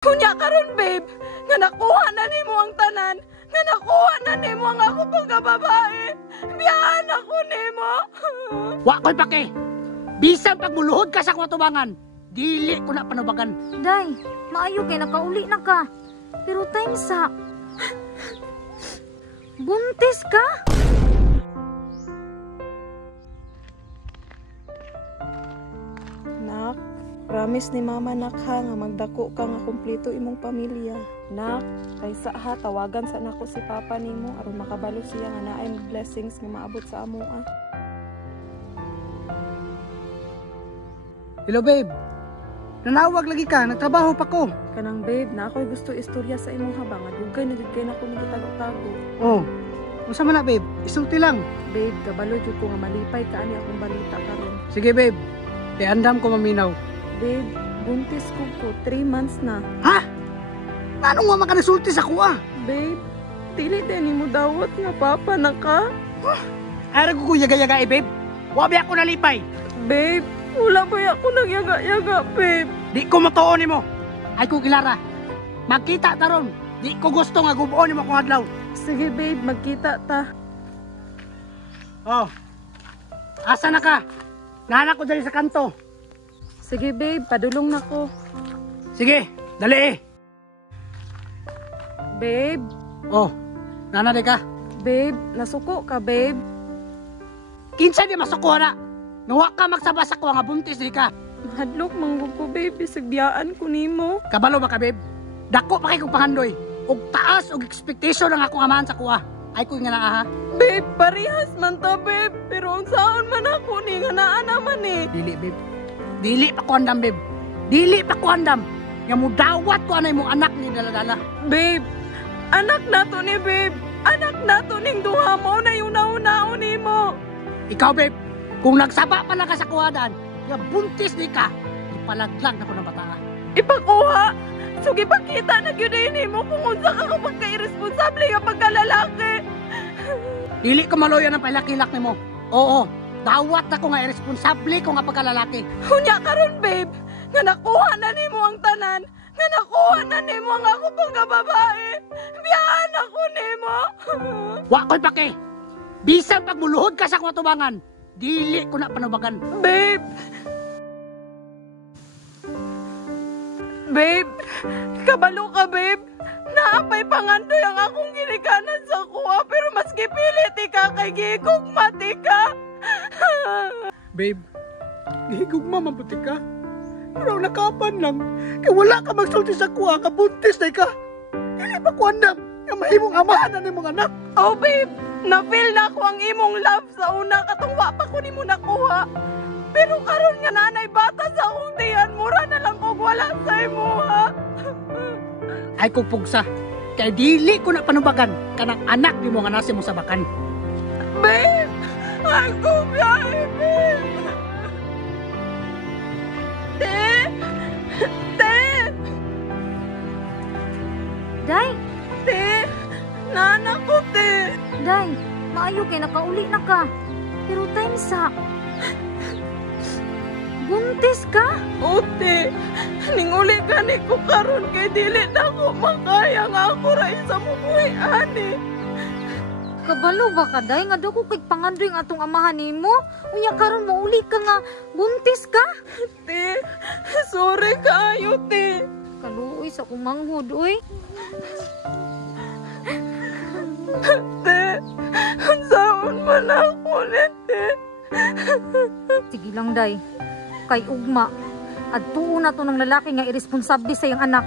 Kunya karon babe, nga nakuha na nimo ang tanan, nga nakuha na nimo ang ako pagkababae. Biyahan ako nimo. Wa ko'y pake. Bisan pag muluhod ka sa kwatubangan, dili ko na panubagan. Day, maayo kay nakauli na ka. Pero time sa... buntis ka? Nak, promise ni mama nak ha nga magdako ka nga kumpleto imong pamilya. Nak, kaysa ha tawagan sa nako si papa nimo aron makabalo siya nga naay blessings nga maabot sa amoa. Hello babe. Nanawag lagi ka, nagtrabaho pa ko. Kanang babe, na ako'y gusto istorya sa imong habang nga dugay na gid kay nako nagitago-tago. Oh. Unsa man na babe? Isulti lang. Babe, kabalo jud ko nga malipay ka ani akong balita karon. Sige babe. Andam ko maminaw. Babe, buntis ko 3 months na. Ha? Anong nga makanasulti sa kuha? Babe, dili din nimo dawat nga papa na ka. Ara ko yaga-yaga babe. Wabi ako nalipay. Babe, wala ba ako nagyaga-yaga, babe? Di ko matuon nimo. Ay ko Kilara. Magkita taron. Di ko gusto nga gubuon nimo kung adlaw. Sige babe, magkita ta. Oh. Asa na ka? Nahanap ko dali sa kanto. Sige babe, padulong na ko. Sige, dali eh. Babe, Oh, nanade ka. babe, nasuko ka babe. Kinsa di masuko na. Nawa ka magsabasa ko nga buntis di ka. Hadlok manggug ko babe, bisag biyaan ko nimo. Kabalo ba ka babe? Dako pa kay kong pangandoy. Og taas og expectation ang akong amahan sa kuha. Ay ko nga naa ha. Babe, parehas man ta babe. Pero unsaon man ako ni nga naa naman eh. Dili babe. Dili pa ko andam babe. Dili pa ko andam. Nga mo dawat ko anay mong anak ni daladala. Babe, anak nato ni babe. Anak nato ning duha mo na yung nauna-una nimo. Ikaw babe, kung nagsaba pa lang ka sa kuhadan, nga buntis di ka, ipalaglag na ko ng bata. Ipakuha. So gipakita na gyud nimo kung unsa ka kapag ka-irresponsable nga pagkalalaki. Dili ko maloyan ang palakilak nimo. Oo, dawat na ko nga irresponsable ko nga pagkalalaki. Unya karon babe, nga nakuha na nimo ang tanan, nga nakuha na nimo ang ako pagkababae. Biyahan ako nimo. Wa ko'y pake. Bisan pag muluhod ka sa kwatubangan, dili ko na panubagan. Babe. Babe, kabalo ka babe. Naapay pangandoy ang akong ginikanan sa kuha pero mas gipilit ika kay gigugmati ka. Babe, gihigugma mabuti ka. Pero nakapan lang. Kaya wala ka magsulti sa kuha, kabuntis na ka. Dili pa ko andam. Nga mahimong amahan na ni mong anak. Oh babe, na-feel na ako ang imong love sa una katungwa pa ko ni mo nakuha. Pero karon nga nanay bata sa akong tiyan, mura na lang kung wala sa imo ha. Ay ko pugsa. Kaya dili ko na panubagan kanang anak ni mo nga nasi mo sa bakan. Babe, ay ko biyahe babe. Te! Te! Day, Te! Nana ko te! day, maayo kay nakauli na ka. Pero time sa... buntis ka? Ote, ninguli ka ni ko karon kay dili na ko makaya nga ako ra isa mo buhi ani. Kabalo ba ka, day? Nga daw ko kay pangandoy nga atong amahan nimo. Unya karon mauli ka nga buntis ka? Te, sorry kaayo te. Kaluoy sa kumanghod, uy. Te, unsaon man ako ni te. Sige lang, day. Kay ugma. At tuon na to ng lalaki nga irresponsable sa iyang anak.